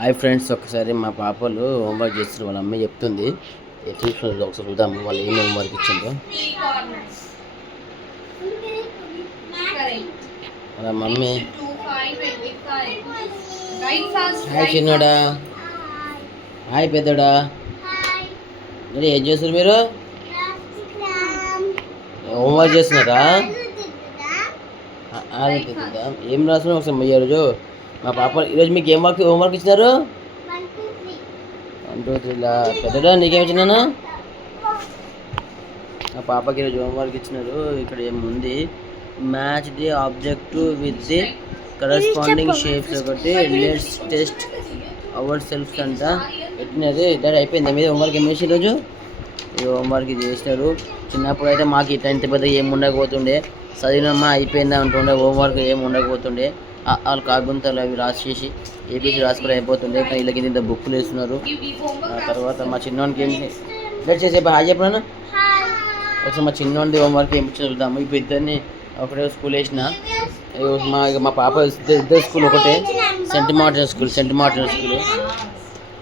Hi friends, ఒకసారి మా పాపలు హోంవర్క్ చేస్తున్నారు. వాళ్ళ అమ్మాయి చెప్తుంది, చూస్తున్నారు. ఒకసారి చూద్దాము వాళ్ళు ఏం హోంవర్క్ ఇచ్చిందో. వాళ్ళ మమ్మీ హాయ్ చిన్నోడా, హాయ్ పెద్దోడా. మరి ఏం చేస్తున్నారు మీరు? హోంవర్క్ చేస్తున్నారా? ఏం రాస్తున్నారు ఒకసారి ఈ రోజు మా పాప? ఈరోజు మీకు ఏం హోంవర్క్ ఇచ్చినారు? 1 2 3 పెద్దడా నీకేమి ఇచ్చినాను? మా పాపకి ఈరోజు హోంవర్క్ ఇచ్చినారు. ఇక్కడ ఏముంది, match the objective with the corresponding shapes. ఒకటి లెట్స్ టెస్ట్ అవర్ సెల్ఫ్స్ అంట పెట్టినది. డాడీ అయిపోయింది మీద హోంవర్క్ ఏం చేసి ఈరోజు? ఈ హోంవర్క్ చేసినారు. చిన్నప్పుడు అయితే మాకు ఈ 10th పెద్ద ఏమి ఉండకపోతుండే, చదివినమ్మా అయిపోయిందా అంటుండే. హోంవర్క్ ఏమి ఉండకపోతుండే. వాళ్ళు కాగుంతలు అవి రాసేసి ఏబీసీ రాసుకొని అయిపోతుండే. కానీ వీళ్ళకి ఇంత బుక్కులు వేస్తున్నారు. తర్వాత మా చిన్నోనికి ఏం లెట్ చేసే హాయ్ చెప్పినాను. ఒకసారి మా చిన్నోడిది హోంవర్క్ ఏమి చూద్దాము. ఇప్పుడు ఇద్దరిని ఒకటే స్కూల్ వేసిన. మా పాప ఇద్దరు స్కూల్ ఒకటే, సెంట్ మార్టిన్ స్కూల్.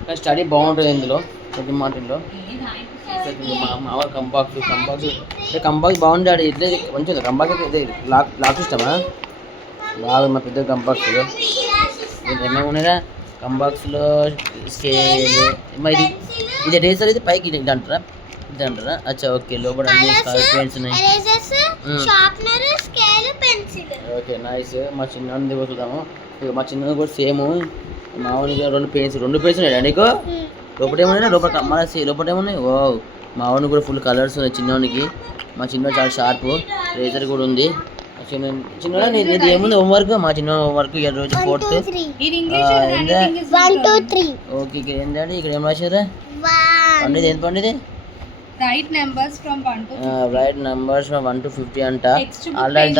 కానీ స్టడీ బాగుంటుంది ఇందులో, సెంట్ మార్టిన్లో. మా వాడు కంబాక్స్ బాగుండాడు. ఇట్లా మంచిది కంబాక్స్. అయితే లాక్ ఇష్టమా? బాగా మా పెద్ద కంబాక్స్ ఏమేమి ఉన్నాయా కంబాక్స్లో? స్కేల్ మరి ఇది డేసర్, ఇది పైకి ఇది అంటారా? ఇది అంటారా? అచ్చా ఓకే. లోపల అన్ని పెన్స్ ఉన్నాయి. Okay nice. మా చిన్న చూద్దాము. మా చిన్న కూడా సేమ్. మామూలుగా రెండు పెన్స్ ఉన్నాయా నీకు? లోపల ఏమున్నాయి? లోపల ఏమున్నాయి? ఓ మావాడిని కూడా ఫుల్ కలర్స్ ఉన్నాయి చిన్నోనికి. మా చిన్న చాలా షార్ప్. రేజర్ కూడా ఉంది. చిన్న నీది ఏముంది హోంవర్క్? మా చిన్న హోంవర్క్ రోజు 4th. ఓకే ఏంటంటే ఇక్కడ ఏం రాశారు? పండిది ఏం పండిది? రైట్ నెంబర్స్ ఫ్రమ్ 1 to 50 అంట. ఆల్రెడీ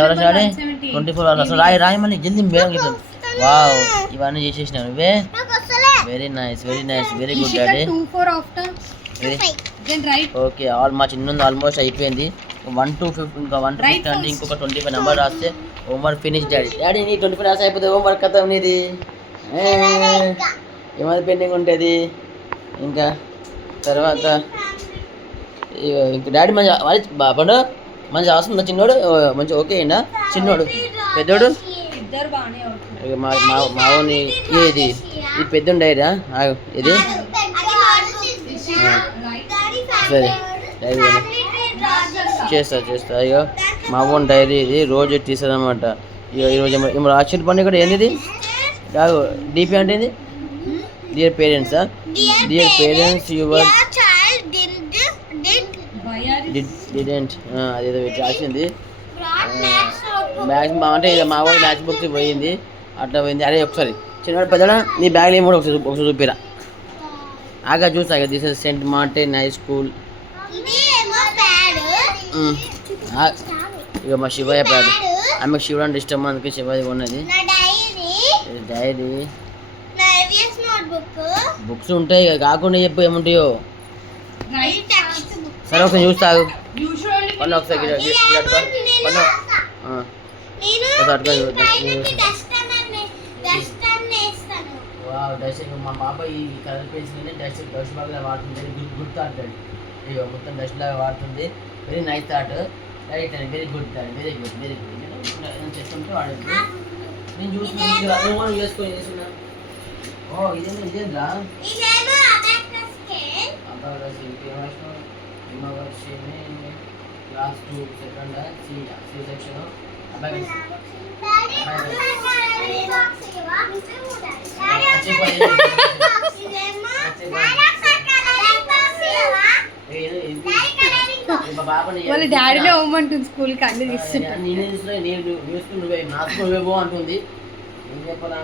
24 అవర్స్ రాయి మళ్ళీ జల్దీ మేడం. వావ్, ఇవన్నీ చేసేసినావు నువ్వే. Very nice, very good daddy. Okay మా చిన్న ఆల్మోస్ట్ అయిపోయింది. 1 to 50 ఇంకా 1 to 50 అంటే ఇంకొక 25 నెంబర్ రాస్తే హోంవర్క్ ఫినిష్. డాడీ నీ 25 రాసి అయిపోతే హోంవర్క్ కథ నీది. ఏమైనా పెండింగ్ ఉంటుంది ఇంకా. తర్వాత ఇంకా డాడీ మంచి బాపడు మంచి అవసరం. చిన్నోడు మంచి ఓకే అయినా? చిన్నోడు పెద్దోడు ఇక మావని ఇది పెద్ద డైరా ఇది సరే డైరీ చేస్తా. అయ్యో మా ఓన్ డైరీ ఇది రోజు తీస్తుంది అనమాట. ఈరోజు ఏమో రాసిన పని ఇక్కడ ఏంది? డిపి అంటే ఏంది? డియర్ పేరెంట్స్ యువర్ డిడెంట్ అదేదో రాసింది. మ్యాథ్స్ అంటే మా వాడు మ్యాథ్స్ బుక్స్ పోయింది, అట్లా పోయింది. అరే ఒకసారి చిన్నవాడు పెద్దడా నీ బ్యాగ్లో ఏమో ఒకసారి చూపిరా. ఆగా చూసా. This is Saint Martin high school. ఇక మా శివయ్య ప్యాడ్. ఆమెకు శివుడు అంటే ఇష్టం, అందుకే శివయ్య ఉన్నది. డైరీ బుక్స్ ఉంటాయి కాకుండా చెప్పు ఏముంటాయో. సరే ఒకసారి చూస్తావు ఒకసారి మా పాప ఈ కలర్ పెన్సిల్ డస్ట్ బాగా వాడుతుంది. గుర్తాడుతుంది ఇక మొత్తం డస్ట్ లాగా వాడుతుంది. Very nice thought. రైట్ అండి, వెరీ గుడ్ చేస్తుంటే వాడేది. నేను చూసుకున్నాను చేసుకొని చేస్తున్నా. ఓ ఇదేంద్రా క్లాస్ 2 సెకండ్ సి సెక్షన్. వాళ్ళ డాడీనే హోమంటుంది స్కూల్కి అన్ని తీసుకున్నా. నేనే చూస్తున్నా, నేను చూసుకుని నువ్వే నాకు నువ్వేమో అంటుంది. ఏం చెప్పాలి?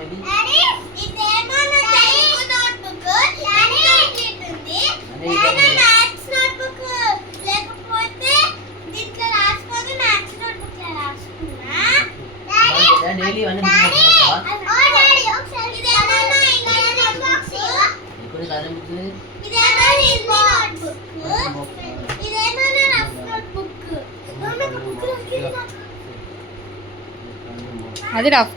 డైలీ అన్ని అది రఫ్